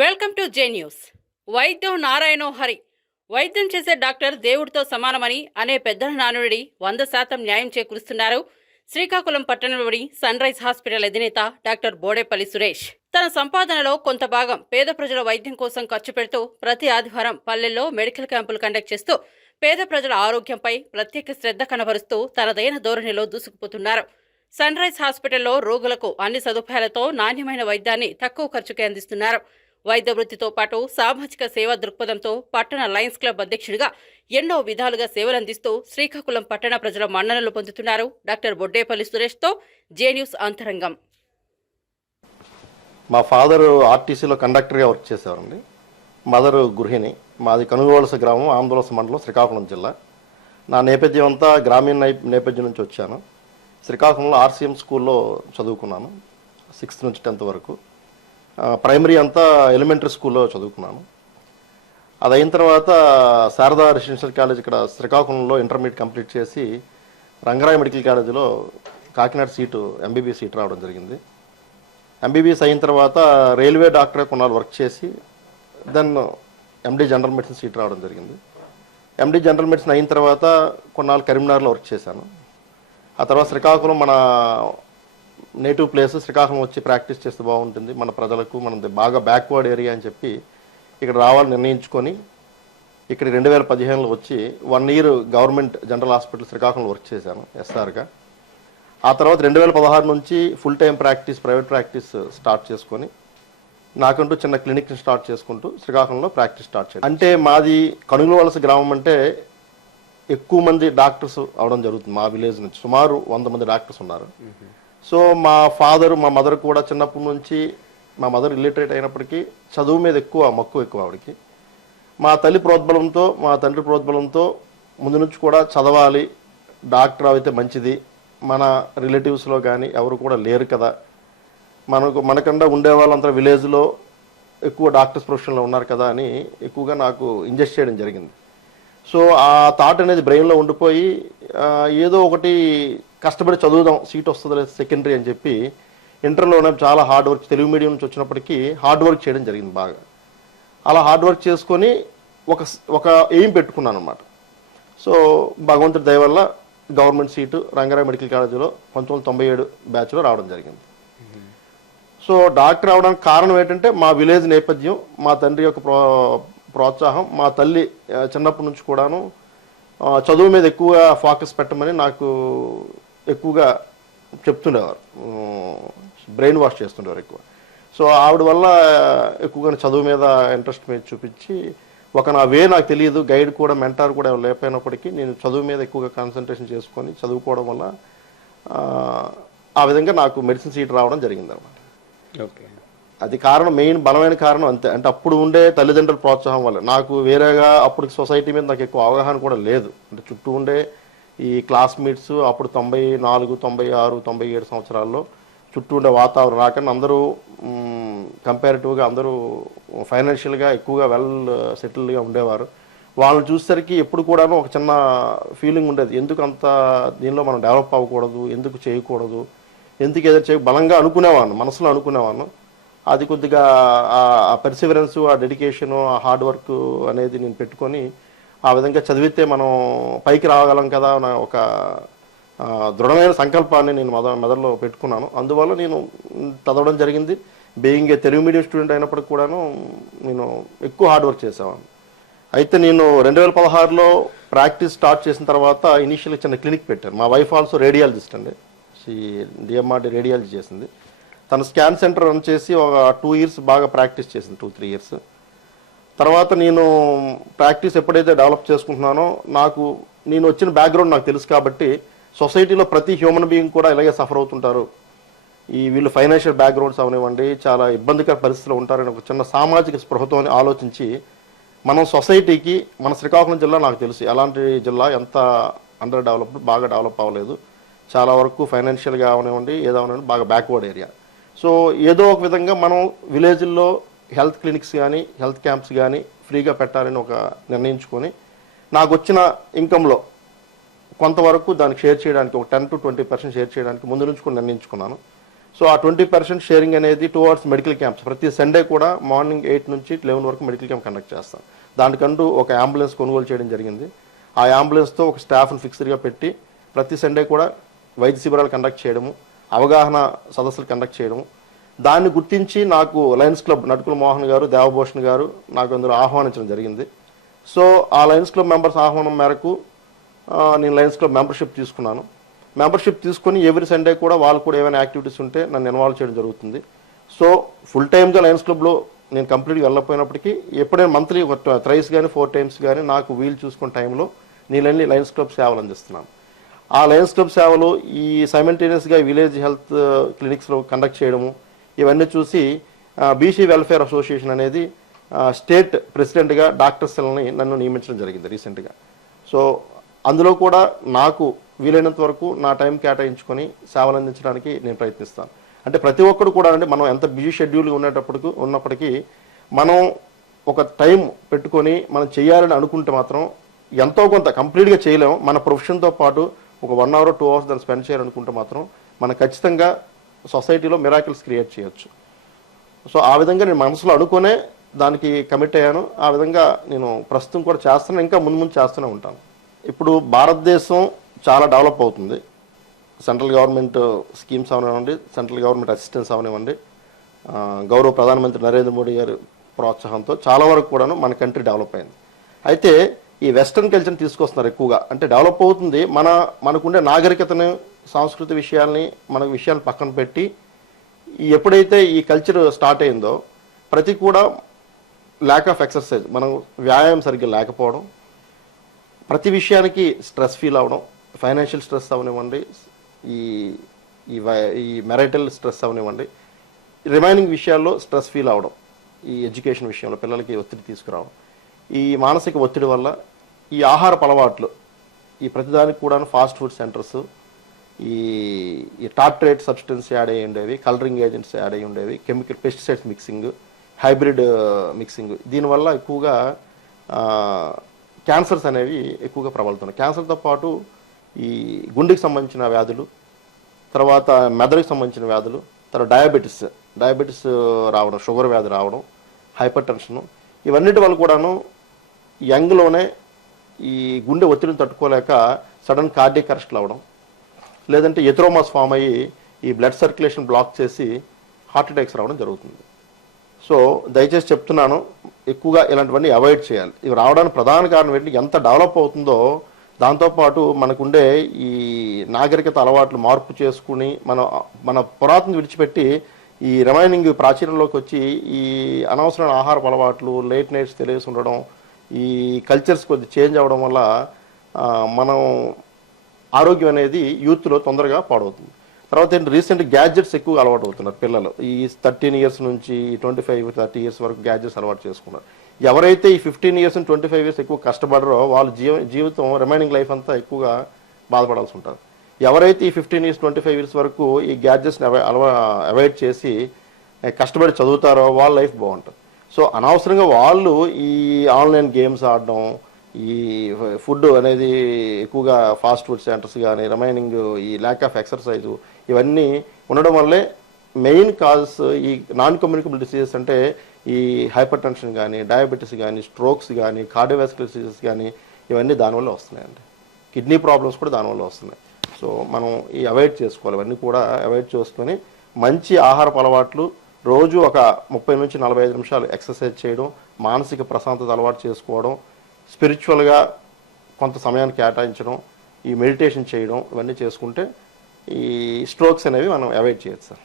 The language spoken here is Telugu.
Welcome to J news. వైద్యం నారాయణో హరి. వైద్యం చేసే డాక్టర్ దేవుడితో సమానమని అనే పెద్దల నానుడి వంద శాతం న్యాయం చేకూరుస్తున్నారు. శ్రీకాకుళం పట్టణంలోని సన్ రైజ్ హాస్పిటల్ అధినేత డాక్టర్ బోడేపల్లి సురేష్. తన సంపాదనలో కొంత భాగం పేద ప్రజల వైద్యం కోసం ఖర్చు పెడుతూ ప్రతి ఆదివారం పల్లెల్లో మెడికల్ క్యాంపులు కండక్ట్ చేస్తూ పేద ప్రజల ఆరోగ్యంపై ప్రత్యేక శ్రద్ధ కనబరుస్తూ తనదైన ధోరణిలో దూసుకుపోతున్నారు. సన్ రైజ్ హాస్పిటల్లో రోగులకు అన్ని సదుపాయాలతో నాణ్యమైన వైద్యాన్ని తక్కువ ఖర్చుకే అందిస్తున్నారు. వైద్య వృత్తితో పాటు సామాజిక సేవా దృక్పథంతో పట్టణ లయన్స్ క్లబ్ అధ్యక్షుడిగా ఎన్నో విధాలుగా సేవలందిస్తూ శ్రీకాకుళం పట్టణ ప్రజల మన్ననలు పొందుతున్నారు. డాక్టర్ బొడ్డేపల్లి సురేష్తో జేన్యూస్ అంతరంగం. మా ఫాదర్ ఆర్టీసీలో కండక్టర్గా వర్క్ చేసేవారండి. మదర్ గృహిణి. మాది కనుగోలస గ్రామం ఆంధ్రవలస మండలం శ్రీకాకుళం జిల్లా. నా నేపథ్యం అంతా గ్రామీణ నై- నేపథ్యం నుంచి వచ్చాను. శ్రీకాకుళంలో ఆర్సీఎం స్కూల్లో చదువుకున్నాను. సిక్స్త్ నుంచి టెన్త్ వరకు. ప్రైమరీ అంతా ఎలిమెంటరీ స్కూల్లో చదువుకున్నాను. అది అయిన తర్వాత శారదా రెసిడెన్షియల్ కాలేజ్ ఇక్కడ శ్రీకాకుళంలో ఇంటర్మీడియట్ కంప్లీట్ చేసి రంగరాయ మెడికల్ కాలేజీలో కాకినాడ సీటు ఎంబీబీ సీట్ రావడం జరిగింది. ఎంబీబీఎస్ అయిన తర్వాత రైల్వే డాక్టర్ కొన్నాళ్ళు వర్క్ చేసి then MD general medicine seat రావడం జరిగింది. ఎండి జనరల్ మెడిసిన్ అయిన తర్వాత కొన్నాళ్ళు కరీంనగర్లో వర్క్ చేశాను. ఆ తర్వాత శ్రీకాకుళం మన నేటివ్ ప్లేస్ శ్రీకాకుళం వచ్చి ప్రాక్టీస్ చేస్తే బాగుంటుంది. మన ప్రజలకు మనం బాగా బ్యాక్వర్డ్ ఏరియా అని చెప్పి ఇక్కడ రావాలని నిర్ణయించుకొని ఇక్కడ రెండు వేల పదిహేనులో వచ్చి one year government general hospital శ్రీకాకుళంలో వర్క్ చేశాను ఎస్ఆర్గా ఆ తర్వాత రెండు వేల పదహారు నుంచి full time practice private practice start చేసుకొని నాకంటూ చిన్న క్లినిక్ని స్టార్ట్ చేసుకుంటూ శ్రీకాకుళంలో ప్రాక్టీస్ స్టార్ట్ చేయాలి అంటే మాది కనుగోలు వలస గ్రామం అంటే ఎక్కువ మంది డాక్టర్స్ అవడం జరుగుతుంది మా విలేజ్ నుంచి. సుమారు వంద మంది డాక్టర్స్ ఉన్నారు. సో మా ఫాదర్ మా మదర్ కూడా చిన్నప్పటి నుంచి మా మదర్ ఇల్లిటరేట్ అయినప్పటికీ చదువు మీద ఎక్కువ మక్కువ ఎక్కువ ఆవిడకి. మా తల్లి ప్రోద్బలంతో మా తండ్రి ప్రోద్బలంతో ముందు నుంచి కూడా చదవాలి. డాక్టర్ అయితే మంచిది. మన రిలేటివ్స్లో కానీ ఎవరు కూడా లేరు కదా. మనకు మనకన్నా ఉండే వాళ్ళంతా విలేజ్లో ఎక్కువ డాక్టర్స్ ప్రొఫెషన్లో ఉన్నారు కదా అని ఎక్కువగా నాకు ఇంజెస్ట్ చేయడం జరిగింది. సో ఆ థాట్ అనేది బ్రెయిన్లో ఉండిపోయి ఏదో ఒకటి కష్టపడి చదువుదాం సీట్ వస్తుంది లేదు సెకండరీ అని చెప్పి ఇంటర్లోనే చాలా హార్డ్ వర్క్ తెలుగు మీడియం నుంచి వచ్చినప్పటికీ హార్డ్ వర్క్ చేయడం జరిగింది బాగా. అలా హార్డ్ వర్క్ చేసుకొని ఒక ఒక ఎయిమ్ పెట్టుకున్నాను అనమాట సో భగవంతుడి దయ వల్ల గవర్నమెంట్ సీటు రంగారావు మెడికల్ కాలేజీలో పంతొమ్మిది వందల తొంభై ఏడు బ్యాచ్లో రావడం జరిగింది. సో డాక్టర్ అవడానికి కారణం ఏంటంటే మా విలేజ్ నేపథ్యం మా తండ్రి యొక్క ప్రో ప్రోత్సాహం మా తల్లి చిన్నప్పటి నుంచి కూడాను చదువు మీద ఎక్కువగా ఫోకస్ పెట్టమని నాకు ఎక్కువగా చెప్తుండేవారు బ్రెయిన్ వాష్ చేస్తుండేవారు ఎక్కువ. సో ఆవిడ వల్ల ఎక్కువగా చదువు మీద ఇంట్రెస్ట్ మీద చూపించి ఒక నా వే నాకు తెలియదు గైడ్ కూడా మెంటార్ కూడా లేకపోయినప్పటికీ నేను చదువు మీద ఎక్కువగా కాన్సన్ట్రేషన్ చేసుకొని చదువుకోవడం వల్ల ఆ, ఆ విధంగా నాకు మెడిసిన్ సీట్ రావడం జరిగింది అనమాట ఓకే. అది కారణం మెయిన్ బలమైన కారణం అంతే. అంటే అప్పుడు ఉండే తల్లిదండ్రుల ప్రోత్సాహం వల్ల. నాకు వేరేగా అప్పుడు సొసైటీ మీద నాకు ఎక్కువ అవగాహన కూడా లేదు. అంటే చుట్టూ ఉండే ఈ క్లాస్మేట్స్ అప్పుడు తొంభై నాలుగు తొంభై ఆరు తొంభై ఏడు సంవత్సరాల్లో చుట్టూ ఉండే వాతావరణం నాకన్నా అందరూ కంపారిటివ్గా అందరూ ఫైనాన్షియల్గా ఎక్కువగా వెల్ సెటిల్డ్గా ఉండేవారు. వాళ్ళని చూసేసరికి ఎప్పుడు కూడాను ఒక చిన్న ఫీలింగ్ ఉండేది. ఎందుకు అంత దీనిలో మనం డెవలప్ అవ్వకూడదు? ఎందుకు చేయకూడదు? ఎందుకు ఏదో చేయ బలంగా అనుకునేవాను మనసులో అనుకునేవాడిని. అది కొద్దిగా ఆ పర్సివరెన్స్ ఆ డెడికేషను ఆ హార్డ్ వర్క్ అనేది నేను పెట్టుకొని ఆ విధంగా చదివితే మనం పైకి రాగలం కదా అనే ఒక దృఢమైన సంకల్పాన్ని నేను మెద మెదడులో పెట్టుకున్నాను. అందువల్ల నేను చదవడం జరిగింది. Being a Telugu medium student అయినప్పటికి కూడాను నేను ఎక్కువ హార్డ్ వర్క్ చేసేవాను అయితే నేను రెండు వేల పదహారులో ప్రాక్టీస్ స్టార్ట్ చేసిన తర్వాత ఇనీషియల్ చిన్న క్లినిక్ పెట్టాను. మా వైఫ్ ఆల్సో రేడియాలజిస్ట్ అండి. డిఎంఆర్డి రేడియాలజీ చేసింది. తన స్కాన్ సెంటర్ రన్ చేసి ఒక టూ ఇయర్స్ బాగా ప్రాక్టీస్ చేసింది టూ త్రీ ఇయర్స్ తర్వాత నేను ప్రాక్టీస్ ఎప్పుడైతే డెవలప్ చేసుకుంటున్నానో నాకు నేను వచ్చిన బ్యాక్గ్రౌండ్ నాకు తెలుసు కాబట్టి సొసైటీలో ప్రతి హ్యూమన్ బీయింగ్ కూడా ఇలాగే సఫర్ అవుతుంటారు. ఈ వీళ్ళు ఫైనాన్షియల్ బ్యాక్గ్రౌండ్స్ అవనివ్వండి చాలా ఇబ్బందికర పరిస్థితులు ఉంటారని ఒక చిన్న సామాజిక స్పృహతో ఆలోచించి మనం సొసైటీకి మన శ్రీకాకుళం జిల్లా నాకు తెలుసు. ఎలాంటి జిల్లా ఎంత అండర్ డెవలప్డ్ బాగా డెవలప్ అవ్వలేదు. చాలా వరకు ఫైనాన్షియల్గా అవనివ్వండి ఏదో అవనివ్వండి బాగా బ్యాక్వర్డ్ ఏరియా. సో ఏదో ఒక విధంగా మనం విలేజ్ల్లో హెల్త్ క్లినిక్స్ కానీ హెల్త్ క్యాంప్స్ కానీ ఫ్రీగా పెట్టాలని ఒక నిర్ణయించుకొని నాకు వచ్చిన ఇన్కంలో కొంతవరకు దానికి షేర్ చేయడానికి ఒక ten to twenty percent share చేయడానికి ముందు నుంచి కూడా నిర్ణయించుకున్నాను. సో ఆ ట్వంటీ పర్సెంట్ షేరింగ్ అనేది టూ అవర్స్ మెడికల్ క్యాంప్స్. ప్రతి సండే కూడా మార్నింగ్ ఎయిట్ నుంచి లెవెన్ వరకు మెడికల్ క్యాంప్ కండక్ట్ చేస్తాం దానికంటూ ఒక అంబులెన్స్ కొనుగోలు చేయడం జరిగింది. ఆ అంబులెన్స్తో ఒక స్టాఫ్ను ఫిక్స్డ్గా పెట్టి ప్రతి సండే కూడా వైద్య శిబిరాలు కండక్ట్ చేయడము అవగాహన సదస్సులు కండక్ట్ చేయడము దాన్ని గుర్తించి నాకు లయన్స్ క్లబ్ నటుకుల మోహన్ గారు దేవభూషణ్ గారు నాకు అందులో ఆహ్వానించడం జరిగింది. సో ఆ లయన్స్ క్లబ్ మెంబర్స్ ఆహ్వానం మేరకు నేను లయన్స్ క్లబ్ మెంబర్షిప్ తీసుకున్నాను. మెంబర్షిప్ తీసుకొని ఎవ్రీ సండే కూడా వాళ్ళు కూడా ఏమైనా యాక్టివిటీస్ ఉంటే నన్ను ఇన్వాల్వ్ చేయడం జరుగుతుంది. సో ఫుల్ టైమ్గా లయన్స్ క్లబ్లో నేను కంప్లీట్గా వెళ్ళకపోయినప్పటికీ ఎప్పుడైనా మంత్లీ ఒక థ్రైస్ కానీ ఫోర్ టైమ్స్ కానీ నాకు వీలు చూసుకున్న టైంలో నేను లయన్స్ క్లబ్ సేవలు అందిస్తున్నాను. ఆ లయన్స్ క్లబ్ సేవలు ఈ సైమల్టేనియస్గా విలేజ్ హెల్త్ క్లినిక్స్లో కండక్ట్ చేయడము ఇవన్నీ చూసి బీసీ వెల్ఫేర్ అసోసియేషన్ అనేది స్టేట్ ప్రెసిడెంట్గా డాక్టర్స్ని నన్ను నియమించడం జరిగింది రీసెంట్గా సో అందులో కూడా నాకు వీలైనంత వరకు నా టైం కేటాయించుకొని సేవలు అందించడానికి నేను ప్రయత్నిస్తాను. అంటే ప్రతి ఒక్కరు కూడా అంటే మనం ఎంత బిజీ షెడ్యూల్ ఉండేటప్పటికి ఉన్నప్పటికీ మనం ఒక టైం పెట్టుకొని మనం చేయాలని అనుకుంటే మాత్రం ఎంతో కొంత కంప్లీట్గా చేయలేము మన ప్రొఫెషన్తో పాటు ఒక వన్ అవర్ టూ అవర్స్ దాన్ని స్పెండ్ చేయాలనుకుంటే మాత్రం మనం ఖచ్చితంగా సొసైటీలో మిరాకిల్స్ క్రియేట్ చేయొచ్చు. సో ఆ విధంగా నేను మనసులో అనుకునే దానికి కమిట్ అయ్యాను. ఆ విధంగా నేను ప్రస్తుతం కూడా చేస్తున్నాను ఇంకా ముందు ముందు చేస్తూనే ఉంటాను. ఇప్పుడు భారతదేశం చాలా డెవలప్ అవుతుంది. సెంట్రల్ గవర్నమెంట్ స్కీమ్స్ అవనివ్వండి సెంట్రల్ గవర్నమెంట్ అసిస్టెన్స్ అవనివ్వండి గౌరవ ప్రధానమంత్రి నరేంద్ర మోడీ గారి ప్రోత్సాహంతో చాలా వరకు కూడాను మన కంట్రీ డెవలప్ అయింది. అయితే ఈ వెస్ట్రన్ కల్చర్ని తీసుకొస్తున్నారు ఎక్కువగా. అంటే డెవలప్ అవుతుంది మన మనకుండే నాగరికతను సాంస్కృతిక విషయాల్ని మన విషయాలు పక్కన పెట్టి ఎప్పుడైతే ఈ కల్చర్ స్టార్ట్ అయిందో ప్రతి కూడా ల్యాక్ ఆఫ్ ఎక్సర్సైజ్ మనం వ్యాయామం సరిగ్గా లేకపోవడం ప్రతి విషయానికి స్ట్రెస్ ఫీల్ అవ్వడం ఫైనాన్షియల్ స్ట్రెస్ అవనివ్వండి ఈ ఈ వై- ఈ మెరైటల్ స్ట్రెస్ అవనివ్వండి రిమైనింగ్ విషయాల్లో స్ట్రెస్ ఫీల్ అవ్వడం ఈ ఎడ్యుకేషన్ విషయంలో పిల్లలకి ఒత్తిడి తీసుకురావడం ఈ మానసిక ఒత్తిడి వల్ల ఈ ఆహార అలవాట్లు ఈ ప్రతిదానికి కూడా ఫాస్ట్ ఫుడ్ సెంటర్స్ ఈ ఈ టార్ట్రేట్ సబ్స్టెన్స్ యాడ్ అయ్యి ఉండేవి కలరింగ్ ఏజెంట్స్ యాడ్ అయ్యి ఉండేవి chemical pesticides mixing hybrid mixing. దీనివల్ల ఎక్కువగా క్యాన్సర్స్ అనేవి ఎక్కువగా ప్రబలుతున్నాయి. క్యాన్సర్తో పాటు ఈ గుండెకి సంబంధించిన వ్యాధులు తర్వాత మెదడుకి సంబంధించిన వ్యాధులు తర్వాత డయాబెటిస్ డయాబెటిస్ రావడం షుగర్ వ్యాధి రావడం హైపర్ టెన్షన్ ఇవన్నిటి వల్ల కూడాను యంగ్లోనే ఈ గుండె ఒత్తిడిని తట్టుకోలేక సడన్ కార్డియక్ అరెస్ట్లు అవ్వడం లేదంటే ఎథ్రోమాస్ ఫామ్ అయ్యి ఈ బ్లడ్ సర్క్యులేషన్ బ్లాక్ చేసి హార్ట్ అటాక్స్ రావడం జరుగుతుంది. సో దయచేసి చెప్తున్నాను ఎక్కువగా ఇలాంటివన్నీ అవాయిడ్ చేయాలి. ఇవి రావడానికి ప్రధాన కారణం ఏంటి? ఎంత డెవలప్ అవుతుందో దాంతోపాటు మనకుండే ఈ నాగరికత అలవాట్లు మార్పు చేసుకుని మన మన పురాతన విడిచిపెట్టి ఈ రిమైనింగ్ ప్రాచీనంలోకి వచ్చి ఈ అనవసరమైన ఆహారపు అలవాట్లు లేట్ నైట్స్ తెలియసి ఉండడం ఈ కల్చర్స్ కొద్ది చేంజ్ అవ్వడం వల్ల మనం ఆరోగ్యం అనేది యూత్లో తొందరగా పాడవుతుంది. తర్వాత ఏంటి రీసెంట్ గ్యాడ్జెట్స్ ఎక్కువ అలవాటు అవుతున్నారు పిల్లలు. ఈ థర్టీన్ ఇయర్స్ నుంచి ట్వంటీ ఫైవ్ థర్టీ ఇయర్స్ వరకు గ్యాడ్జెట్స్ అలవాటు చేసుకున్నారు. ఎవరైతే ఈ fifteen years twenty five years ఎక్కువ కష్టపడరో వాళ్ళ జీవ జీవితం రిమైనింగ్ లైఫ్ అంతా ఎక్కువగా బాధపడాల్సి ఉంటుంది. ఎవరైతే ఈ fifteen years twenty five years వరకు ఈ గ్యాడ్జెట్స్ని అలవా అవాయిడ్ చేసి కష్టపడి చదువుతారో వాళ్ళ లైఫ్ బాగుంటుంది. సో అనవసరంగా వాళ్ళు ఈ ఆన్లైన్ గేమ్స్ ఆడడం ఈ ఫుడ్ అనేది ఎక్కువగా ఫాస్ట్ ఫుడ్ సెంటర్స్ కానీ రిమైనింగ్ ఈ ల్యాక్ ఆఫ్ ఎక్సర్సైజ్ ఇవన్నీ ఉండడం వల్లే మెయిన్ కాజ్ ఈ నాన్ కమ్యూనికబుల్ డిసీజెస్ అంటే ఈ హైపర్ టెన్షన్ కానీ డయాబెటీస్ కానీ స్ట్రోక్స్ కానీ కార్డియోవాస్కులర్ డిసీజెస్ కానీ ఇవన్నీ దానివల్ల వస్తున్నాయండి. కిడ్నీ ప్రాబ్లమ్స్ కూడా దానివల్ల వస్తున్నాయి. సో మనం ఈ అవాయిడ్ చేసుకోవాలి. ఇవన్నీ కూడా అవాయిడ్ చేసుకొని మంచి ఆహారపు అలవాట్లు రోజు ఒక ముప్పై నుంచి నలభై ఐదు నిమిషాలు ఎక్సర్సైజ్ చేయడం మానసిక ప్రశాంతత అలవాటు చేసుకోవడం స్పిరిచువల్గా కొంత సమయాన్ని కేటాయించడం ఈ మెడిటేషన్ చేయడం ఇవన్నీ చేసుకుంటే ఈ స్ట్రోక్స్ అనేవి మనం అవాయిడ్ చేయొచ్చు సార్.